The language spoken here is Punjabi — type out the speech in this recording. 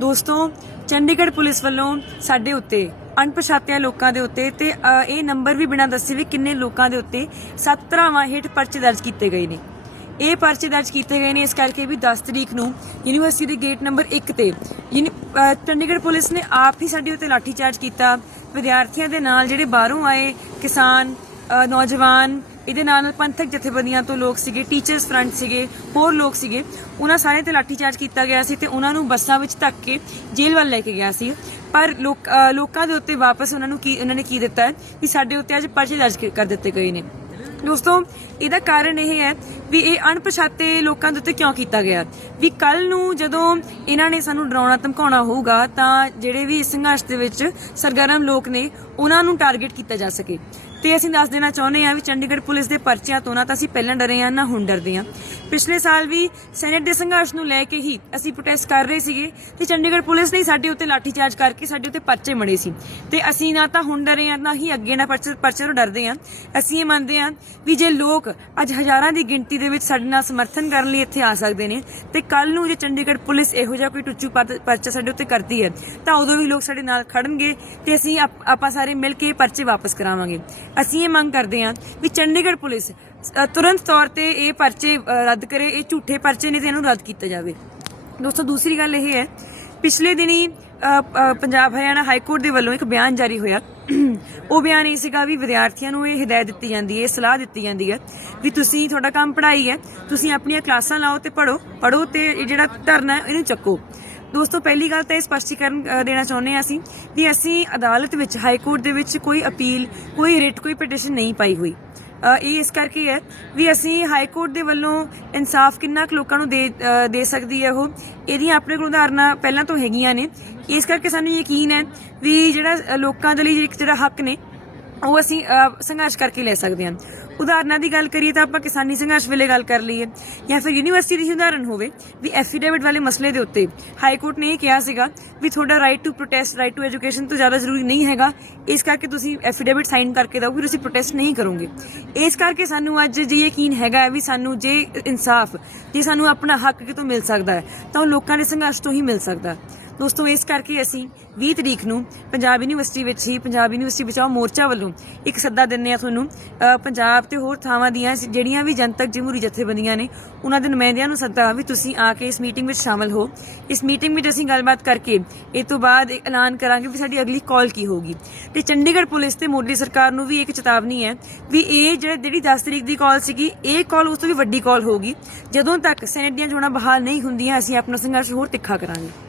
ਦੋਸਤੋ, ਚੰਡੀਗੜ੍ਹ ਪੁਲਿਸ ਵੱਲੋਂ ਸਾਡੇ ਉੱਤੇ ਅਣਪਛਾਤਿਆਂ ਲੋਕਾਂ ਦੇ ਉੱਤੇ ਤੇ ਇਹ ਨੰਬਰ ਵੀ ਬਿਨਾਂ ਦੱਸੇ ਵੀ ਕਿੰਨੇ ਲੋਕਾਂ ਦੇ ਉੱਤੇ ਸੱਤ ਧਰਾਵਾਂ ਹੇਠ ਪਰਚੇ ਦਰਜ ਕੀਤੇ ਗਏ ਨੇ। ਇਹ ਪਰਚੇ ਦਰਜ ਕੀਤੇ ਗਏ ਨੇ ਇਸ ਕਰਕੇ ਵੀ 10 ਤਰੀਕ ਨੂੰ ਯੂਨੀਵਰਸਿਟੀ ਦੇ ਗੇਟ ਨੰਬਰ 1 ਤੇ ਯੂਨੀ- ਚੰਡੀਗੜ੍ਹ ਪੁਲਿਸ ਨੇ ਆਪ ਹੀ ਸਾਡੇ ਉੱਤੇ ਲਾਠੀਚਾਰਜ ਕੀਤਾ। ਵਿਦਿਆਰਥੀਆਂ ਦੇ ਨਾਲ ਜਿਹੜੇ ਬਾਹਰੋਂ ਆਏ ਕਿਸਾਨ ਨੌਜਵਾਨ, ਇਹਦੇ ਨਾਲ ਪੰਥਕ ਜਥੇਬੰਦੀਆਂ ਤੋਂ ਲੋਕ ਸੀਗੇ ਟੀਚਰਸ ਫਰੰਟ ਸੀਗੇ, ਹੋਰ ਲੋਕ ਸੀਗੇ। ਉਹਨਾਂ ਸਾਰੇ ਤੇ ਲਾਠੀਚਾਰਜ ਕੀਤਾ ਗਿਆ ਸੀ ਤੇ ਉਹਨਾਂ ਨੂੰ ਬੱਸਾਂ ਵਿੱਚ ਧੱਕ ਕੇ ਜੇਲ੍ਹ ਵੱਲ ਲੈ ਕੇ ਗਿਆ ਸੀ। ਪਰ ਲੋਕ ਲੋਕਾਂ ਦੇ ਉੱਤੇ ਵਾਪਸ ਉਹਨਾਂ ਨੂੰ ਕੀ, ਉਹਨਾਂ ਨੇ ਕੀ ਦਿੱਤਾ ਕਿ ਸਾਡੇ ਉੱਤੇ ਅੱਜ ਪਰਚੇ ਦਰਜ ਕਰ ਦਿੱਤੇ ਗਏ ਨੇ। ਦੋਸਤੋ, ਇਹਦਾ ਕਾਰਨ ਇਹ ਹੈ ਵੀ ਇਹ ਅਣਪਛਾਤੇ ਲੋਕਾਂ ਦੇ ਉੱਤੇ ਕਿਉਂ ਕੀਤਾ ਗਿਆ? ਵੀ ਕੱਲ ਨੂੰ ਜਦੋਂ ਇਹਨਾਂ ਨੇ ਸਾਨੂੰ ਡਰਾਉਣਾ, ਧਮਕਾਉਣਾ ਹੋਊਗਾ, ਤਾਂ ਜਿਹੜੇ ਵੀ ਇਸ ਸੰਘਰਸ਼ ਦੇ ਵਿੱਚ ਸਰਗਰਮ ਲੋਕ ਨੇ, ਉਹਨਾਂ ਨੂੰ ਟਾਰਗੇਟ ਕੀਤਾ ਜਾ ਸਕੇ। ਤੇ ਅਸੀਂ ਦੱਸ ਦੇਣਾ ਚਾਹੁੰਦੇ ਹਾਂ ਵੀ ਚੰਡੀਗੜ੍ਹ ਪੁਲਿਸ ਦੇ ਪਰਚਿਆਂ ਤੋਂ ਨਾ ਤਾਂ ਅਸੀਂ ਪਹਿਲਾਂ ਡਰੇ ਹਾਂ, ਨਾ ਹੁਣ ਡਰਦੇ ਹਾਂ। ਪਿਛਲੇ ਸਾਲ ਵੀ ਸੈਨੇਟ ਦੇ ਸੰਘਰਸ਼ ਨੂੰ ਲੈ ਕੇ ਹੀ ਅਸੀਂ ਪ੍ਰੋਟੈਸਟ ਕਰ ਰਹੇ ਸੀਗੇ ਤੇ ਚੰਡੀਗੜ੍ਹ ਪੁਲਿਸ ਨੇ ਸਾਡੇ ਉੱਤੇ ਲਾਠੀਚਾਰਜ ਕਰਕੇ ਸਾਡੇ ਉੱਤੇ ਪਰਚੇ ਮੜੇ ਸੀ। ਤੇ ਅਸੀਂ ਨਾ ਤਾਂ ਹੁਣ ਡਰੇ ਹਾਂ, ਨਾ ਹੀ ਅੱਗੇ ਨਾ ਪਰਚੇ ਪਰਚੇ ਤੋਂ ਡਰਦੇ ਹਾਂ। ਅਸੀਂ ਇਹ ਮੰਨਦੇ ਹਾਂ ਵੀ ਜੇ ਲੋਕ ਅੱਜ ਹਜ਼ਾਰਾਂ ਦੀ ਗਿਣਤੀ ਦੇ ਵਿੱਚ ਸਾਡੇ ਨਾਲ ਸਮਰਥਨ ਕਰਨ ਲਈ ਇੱਥੇ ਆ ਸਕਦੇ ਨੇ। ਤੇ ਕੱਲ ਨੂੰ ਜੇ ਚੰਡੀਗੜ੍ਹ ਪੁਲਿਸ ਇਹੋ ਜਿਹਾ ਕੋਈ ਟੁੱਚੂ ਪਰਚਾ ਸਾਡੇ ਉੱਤੇ ਕਰਦੀ ਹੈ, ਤਾਂ ਉਦੋਂ ਵੀ ਲੋਕ ਸਾਡੇ ਨਾਲ ਖੜਨਗੇ ਤੇ ਅਸੀਂ ਆਪ- ਆਪਾਂ ਸਾਰੇ ਮਿਲ ਕੇ ਇਹ ਪਰਚੇ ਵਾਪਸ ਕਰਾਵਾਂਗੇ। ਅਸੀਂ ਇਹ ਮੰਗ ਕਰਦੇ ਹਾਂ ਵੀ ਚੰਡੀਗੜ੍ਹ ਪੁਲਿਸ ਤੁਰੰਤ ਤੌਰ ਤੇ ਇਹ ਪਰਚੇ ਰੱਦ ਕਰੇ, ਇਹ ਝੂਠੇ ਪਰਚੇ ਨੇ ਤੇ ਇਹਨੂੰ ਰੱਦ ਕੀਤਾ ਜਾਵੇ। ਦੋਸਤੋ, ਦੂਸਰੀ ਗੱਲ ਇਹ ਹੈ ਪਿਛਲੇ ਦਿਨੀ ਪੰਜਾਬ ਹਰਿਆਣਾ ਹਾਈ ਕੋਰਟ ਦੇ ਵੱਲੋਂ ਇੱਕ ਬਿਆਨ ਜਾਰੀ ਹੋਇਆ। ਉਹ ਬਿਆਨ ਇਹ ਸੀਗਾ ਵੀ ਵਿਦਿਆਰਥੀਆਂ ਨੂੰ ਇਹ ਹਦਾਇਤ ਦਿੱਤੀ ਜਾਂਦੀ ਹੈ, ਇਹ ਸਲਾਹ ਦਿੱਤੀ ਜਾਂਦੀ ਹੈ ਵੀ ਤੁਸੀਂ ਤੁਹਾਡਾ ਕੰਮ ਪੜ੍ਹਾਈ ਹੈ, ਤੁਸੀਂ ਆਪਣੀਆਂ ਕਲਾਸਾਂ ਲਾਓ ਤੇ ਪੜ੍ਹੋ ਪੜ੍ਹੋ ਤੇ ਇਹ ਜਿਹੜਾ ਧਰਨਾ ਇਹਨੂੰ ਚੱਕੋ। ਦੋਸਤੋ, ਪਹਿਲੀ ਗੱਲ ਤਾਂ ਇਹ ਸਪਸ਼ਟੀਕਰਨ ਦੇਣਾ ਚਾਹੁੰਦੇ ਹਾਂ ਅਸੀਂ ਵੀ ਅਸੀਂ ਅਦਾਲਤ ਵਿੱਚ, ਹਾਈ ਕੋਰਟ ਦੇ ਵਿੱਚ ਕੋਈ ਅਪੀਲ, ਕੋਈ ਰਿਟ, ਕੋਈ ਪਟੀਸ਼ਨ ਨਹੀਂ ਪਾਈ ਹੋਈ। ਇਹ ਇਸ ਕਰਕੇ ਹੈ ਵੀ ਅਸੀਂ ਹਾਈ ਕੋਰਟ ਦੇ ਵੱਲੋਂ ਇਨਸਾਫ ਕਿੰਨਾ ਕੁ ਲੋਕਾਂ ਨੂੰ ਦੇ ਦੇ ਸਕਦੀ ਹੈ ਉਹ, ਇਹਦੀਆਂ ਆਪਣੇ ਕੋਲ ਉਦਾਹਰਨਾਂ ਪਹਿਲਾਂ ਤੋਂ ਹੈਗੀਆਂ ਨੇ। ਇਸ ਕਰਕੇ ਸਾਨੂੰ ਯਕੀਨ ਹੈ ਵੀ ਜਿਹੜਾ ਲੋਕਾਂ ਦੇ ਲਈ ਇੱਕ ਜਿਹੜਾ ਹੱਕ ਨੇ, ਉਹ ਅਸੀਂ ਸੰਘਰਸ਼ ਕਰਕੇ ਲੈ ਸਕਦੇ ਹਾਂ। ਉਦਾਹਰਨਾਂ ਦੀ ਗੱਲ ਕਰੀਏ ਤਾਂ ਆਪਾਂ ਕਿਸਾਨੀ ਸੰਘਰਸ਼ ਵੇਲੇ ਗੱਲ ਕਰ ਲਈਏ ਜਾਂ ਫਿਰ ਯੂਨੀਵਰਸਿਟੀ ਦੀ ਉਦਾਹਰਨ ਹੋਵੇ ਵੀ ਐਫੀਡੇਵਿਟ ਵਾਲੇ ਮਸਲੇ ਦੇ ਉੱਤੇ ਹਾਈ ਕੋਰਟ ਨੇ ਇਹ ਕਿਹਾ ਸੀਗਾ ਵੀ ਤੁਹਾਡਾ right to protest right to education ਤੋਂ ਜ਼ਿਆਦਾ ਜ਼ਰੂਰੀ ਨਹੀਂ ਹੈਗਾ। ਇਸ ਕਰਕੇ ਤੁਸੀਂ ਐਫੀਡੇਵਿਟ ਸਾਈਨ ਕਰਕੇ ਦਿਓ ਕਿ ਤੁਸੀਂ ਪ੍ਰੋਟੈਸਟ ਨਹੀਂ ਕਰੋਗੇ। ਇਸ ਕਰਕੇ ਸਾਨੂੰ ਅੱਜ ਜੇ ਯਕੀਨ ਹੈਗਾ ਵੀ ਸਾਨੂੰ ਜੇ ਇਨਸਾਫ, ਜੇ ਸਾਨੂੰ ਆਪਣਾ ਹੱਕ ਕਿਤੋਂ ਮਿਲ ਸਕਦਾ ਹੈ, ਤਾਂ ਉਹ ਲੋਕਾਂ ਦੇ ਸੰਘਰਸ਼ ਤੋਂ ਹੀ ਮਿਲ ਸਕਦਾ ਹੈ। ਦੋਸਤੋ, ਇਸ ਕਰਕੇ ਅਸੀਂ 20 ਤਰੀਕ ਨੂੰ ਪੰਜਾਬ ਯੂਨੀਵਰਸਿਟੀ ਵਿੱਚ ਹੀ, ਪੰਜਾਬ ਯੂਨੀਵਰਸਿਟੀ ਬਚਾਓ ਮੋਰਚਾ ਵੱਲੋਂ ਇੱਕ ਸੱਦਾ ਦਿੰਨੇ ਆ ਤੁਹਾਨੂੰ। ਪੰਜਾਬ ਤੇ ਹੋਰ ਥਾਵਾਂ ਦੀਆਂ ਜਿਹੜੀਆਂ ਵੀ ਜਨਤਕ ਜਮਹੂਰੀ ਜਥੇਬੰਦੀਆਂ ਨੇ, ਉਹਨਾਂ ਦੇ ਨੁਮਾਇੰਦਿਆਂ ਨੂੰ ਸੱਦਾ ਵੀ ਤੁਸੀਂ ਆ ਕੇ ਇਸ ਮੀਟਿੰਗ ਵਿੱਚ ਸ਼ਾਮਲ ਹੋ। ਇਸ ਮੀਟਿੰਗ ਵਿੱਚ ਅਸੀਂ ਗੱਲਬਾਤ ਕਰਕੇ, ਇਹ ਤੋਂ ਬਾਅਦ ਐਲਾਨ ਕਰਾਂਗੇ ਵੀ ਸਾਡੀ ਅਗਲੀ ਕਾਲ ਕੀ ਹੋਗੀ ਤੇ ਚੰਡੀਗੜ੍ਹ ਪੁਲਿਸ ਤੇ ਮੋਦੀ ਸਰਕਾਰ ਨੂੰ ਵੀ ਇੱਕ ਚੇਤਾਵਨੀ ਹੈ ਵੀ ਇਹ ਜਿਹੜਾ ਜਿਹੜੀ 10 ਤਰੀਕ ਦੀ ਕਾਲ ਸੀਗੀ, ਇਹ ਕਾਲ ਉਸ ਤੋਂ ਵੀ ਵੱਡੀ ਕਾਲ ਹੋਗੀ ਜਦੋਂ ਤੱਕ ਸੈਨੇਟ ਦੀਆਂ ਚੋਣਾਂ ਬਹਾਲ ਨਹੀਂ ਹੁੰਦੀਆਂ, ਅਸੀਂ ਆਪਣਾ ਸੰਘਰਸ਼ ਹੋਰ ਤਿੱਖਾ ਕਰਾਂਗੇ।